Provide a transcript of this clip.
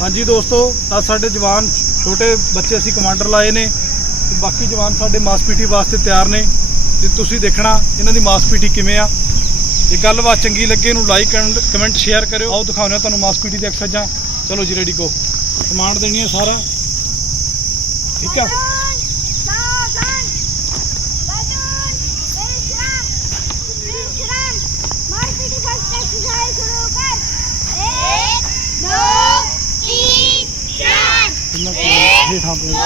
ਹਾਂਜੀ ਦੋਸਤੋ ਅੱਜ ਸਾਡੇ ਜਵਾਨ ਛੋਟੇ ਬੱਚੇ ਅਸੀਂ ਕਮਾਂਡਰ ਲਾਏ ਨੇ ਤੇ ਬਾਕੀ ਜਵਾਨ ਸਾਡੇ ਮਾਸ ਪੀਟੀ ਵਾਸਤੇ ਤਿਆਰ ਨੇ ਤੇ ਤੁਸੀਂ ਦੇਖਣਾ ਇਹਨਾਂ ਦੀ ਮਾਸ ਪੀਟੀ ਕਿਵੇਂ ਆ। ਜੇ ਗੱਲਬਾਤ ਚੰਗੀ ਲੱਗੇ ਇਹਨੂੰ ਲਾਈਕ ਐਂਡ ਕਮੈਂਟ ਸ਼ੇਅਰ ਕਰਿਓ। ਆਓ ਦਿਖਾਉਂਦੇ ਹਾਂ ਤੁਹਾਨੂੰ ਮਾਸ ਪੀਟੀ ਦੀ ਐਕਸਰਸਾਈਜ਼ਾਂ ਚਲੋ ਜੀ ਰੈਡੀ ਕੋ ਕਮਾਂਡ ਦੇਣੀ ਹੈ ਸਾਰਾ। ਠੀਕ ਆ। Sagan! Baton! చిన్న శ్రీఠాంపురం